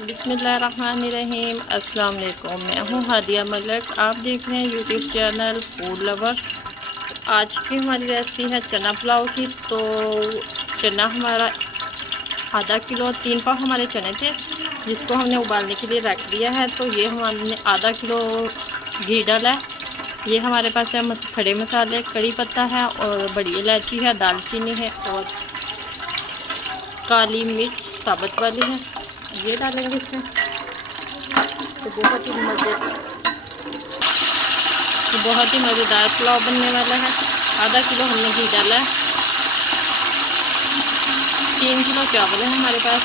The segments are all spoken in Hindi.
बिस्मिल्लाहिर्रहमानिर्रहीम। अस्सलाम वालेकुम। मैं हूँ हादिया मलिक। आप देख रहे हैं यूट्यूब चैनल फूड लवर। आज की हमारी रेसिपी है चना पुलाव की। तो चना हमारा आधा किलो, 3 पाव हमारे चने थे जिसको हमने उबालने के लिए रख दिया है। तो ये हमने आधा किलो घी डाला है। ये हमारे पास है खड़े मसाले, कड़ी पत्ता है और बड़ी इलायची है, दालचीनी है और काली मिर्च साबुत वाली है, ये डालेंगे इसमें। तो बहुत ही मज़ेदार पुलाव बनने वाला है। आधा किलो हमने घी डाला है। 3 किलो चावल है हमारे पास।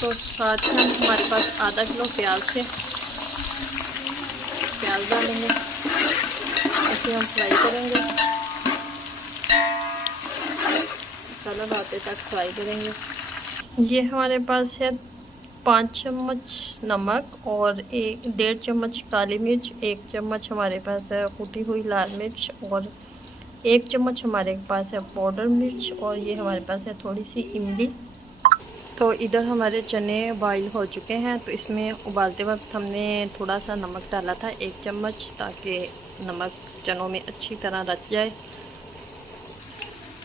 तो साथ में हमारे पास आधा किलो प्याज है। प्याज डालेंगे, इसे हम फ्राई करेंगे, कलर आते तक फ्राई करेंगे। ये हमारे पास है 5 चम्मच नमक और 1.5 चम्मच काली मिर्च, 1 चम्मच हमारे पास है कुटी हुई लाल मिर्च और 1 चम्मच हमारे पास है पाउडर मिर्च और ये हमारे पास है थोड़ी सी इमली। तो इधर हमारे चने बॉईल हो चुके हैं। तो इसमें उबालते वक्त हमने थोड़ा सा नमक डाला था, 1 चम्मच, ताकि नमक चनों में अच्छी तरह रच जाए।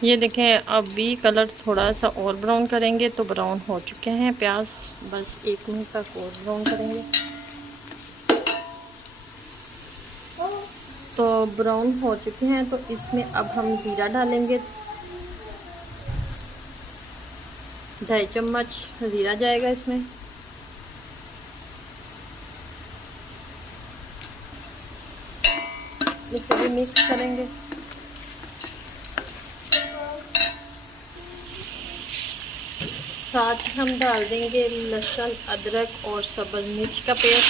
ये देखें, अभी कलर थोड़ा सा और ब्राउन करेंगे। तो ब्राउन हो चुके हैं प्याज, बस 1 मिनट तक और ब्राउन करेंगे। तो ब्राउन हो चुके हैं। तो इसमें अब हम ज़ीरा डालेंगे। 2.5 चम्मच ज़ीरा जाएगा इसमें। इसे भी मिक्स करेंगे। साथ हम डाल देंगे लहसुन, अदरक और सब्ज़ मिर्च का पेस्ट।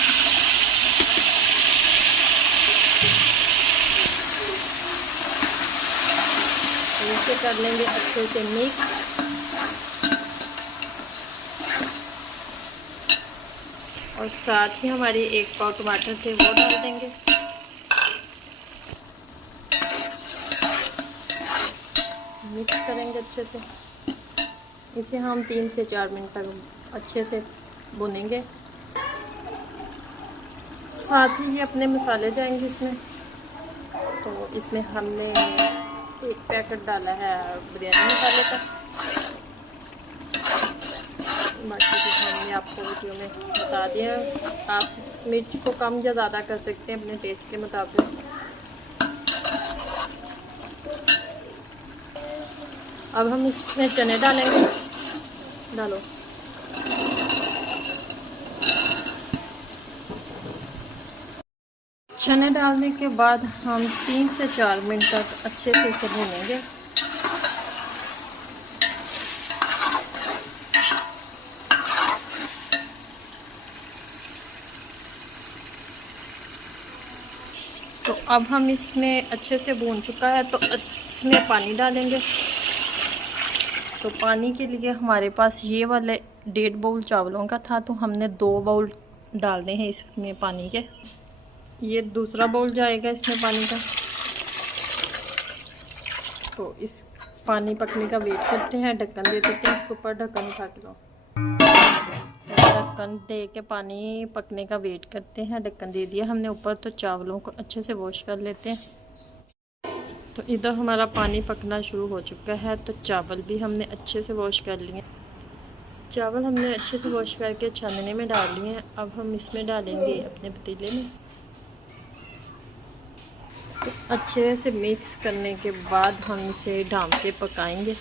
इसे कर लेंगे अच्छे से मिक्स। और साथ ही हमारी 1 पाव टमाटर थे वो डाल देंगे। मिक्स करेंगे अच्छे से। इसे हम 3 से 4 मिनट तक अच्छे से भुनेंगे। साथ ही ये अपने मसाले जाएंगे इसमें। तो इसमें हमने 1 पैकेट डाला है बिरयानी मसाले का। बाकी तो हमने आपको वीडियो में बता दिया। आप मिर्च को कम या ज़्यादा कर सकते हैं अपने टेस्ट के मुताबिक। अब हम इसमें चने डालेंगे। डालो। चने डालने के बाद हम 3 से 4 मिनट तक अच्छे से इसे भूनेंगे। तो अब हम इसमें अच्छे से भून चुका है। तो इसमें पानी डालेंगे। तो पानी के लिए हमारे पास ये वाले 1.5 बाउल चावलों का था, तो हमने 2 बाउल डालने हैं इसमें पानी के। ये दूसरा बाउल जाएगा इसमें पानी का। तो इस पानी पकने का वेट करते हैं, ढक्कन दे देते हैं। इसके ऊपर ढक्कन उठा के लो। ढक्कन दे के पानी पकने का वेट करते हैं। ढक्कन दे दिया हमने ऊपर। तो चावलों को अच्छे से वॉश कर लेते हैं। तो इधर हमारा पानी पकना शुरू हो चुका है। तो चावल भी हमने अच्छे से वॉश कर लिए। चावल हमने अच्छे से वॉश करके छानने में डाल लिए हैं। अब हम इसमें डालेंगे अपने पतीले में। तो अच्छे से मिक्स करने के बाद हम इसे ढाँप के पकाएंगे।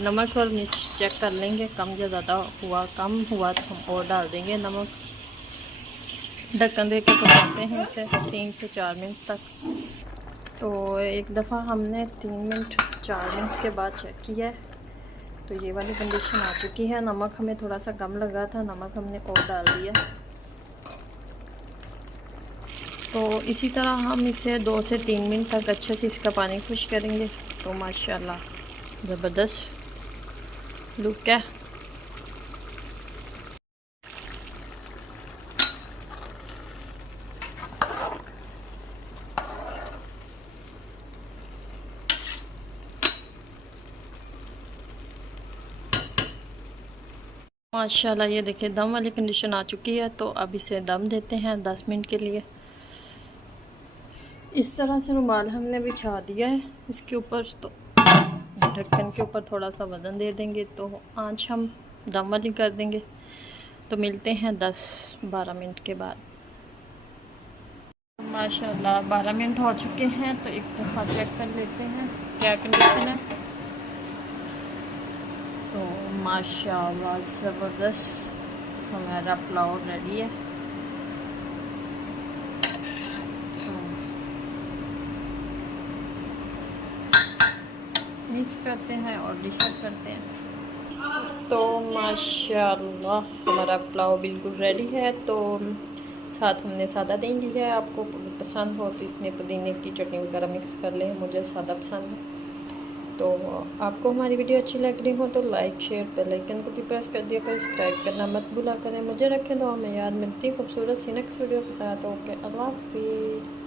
नमक और मिर्च चेक कर लेंगे, कम या ज़्यादा हुआ, कम हुआ तो हम और डाल देंगे नमक। ढक्कन दे के पकाते हैं इसे 3 से 4 मिनट तक। तो एक दफ़ा हमने 3 मिनट 4 मिनट के बाद चेक किया है। तो ये वाली कंडीशन आ चुकी है। नमक हमें थोड़ा सा कम लगा था, नमक हमने और डाल दिया। तो इसी तरह हम इसे 2 से 3 मिनट तक अच्छे से इसका पानी खुश करेंगे। तो माशाल्लाह ज़बरदस्त लुक है। माशाल्लाह ये देखिए दम वाली कंडीशन आ चुकी है। तो अब इसे दम देते हैं 10 मिनट के लिए। इस तरह से रुमाल हमने बिछा दिया है इसके ऊपर। तो ढक्कन के ऊपर थोड़ा सा वज़न दे देंगे तो आँच हम दम वाली कर देंगे। तो मिलते हैं 10-12 मिनट के बाद। माशाल्लाह 12 मिनट हो चुके हैं। तो एक दफ़ा चेक कर लेते हैं क्या कंडीशन है। तो माशाल्लाह ज़बरदस्त हमारा पुलाव रेडी है। मिक्स करते हैं और डिश आउट करते हैं। तो माशाल्लाह हमारा पुलाव बिल्कुल रेडी है। तो साथ हमने सादा दही लिया है। आपको पसंद हो तो इसमें पुदीने की चटनी वगैरह मिक्स कर लें। मुझे सादा पसंद है। तो आपको हमारी वीडियो अच्छी लग रही हो तो लाइक शेयर बेल आइकन को भी प्रेस कर दिया करें। सब्सक्राइब करना मत भूला करें। मुझे रखें तो हमें याद मिलती है खूबसूरत सी नेक्स्ट वीडियो के साथ। ओके, अल्लाह हाफिज़।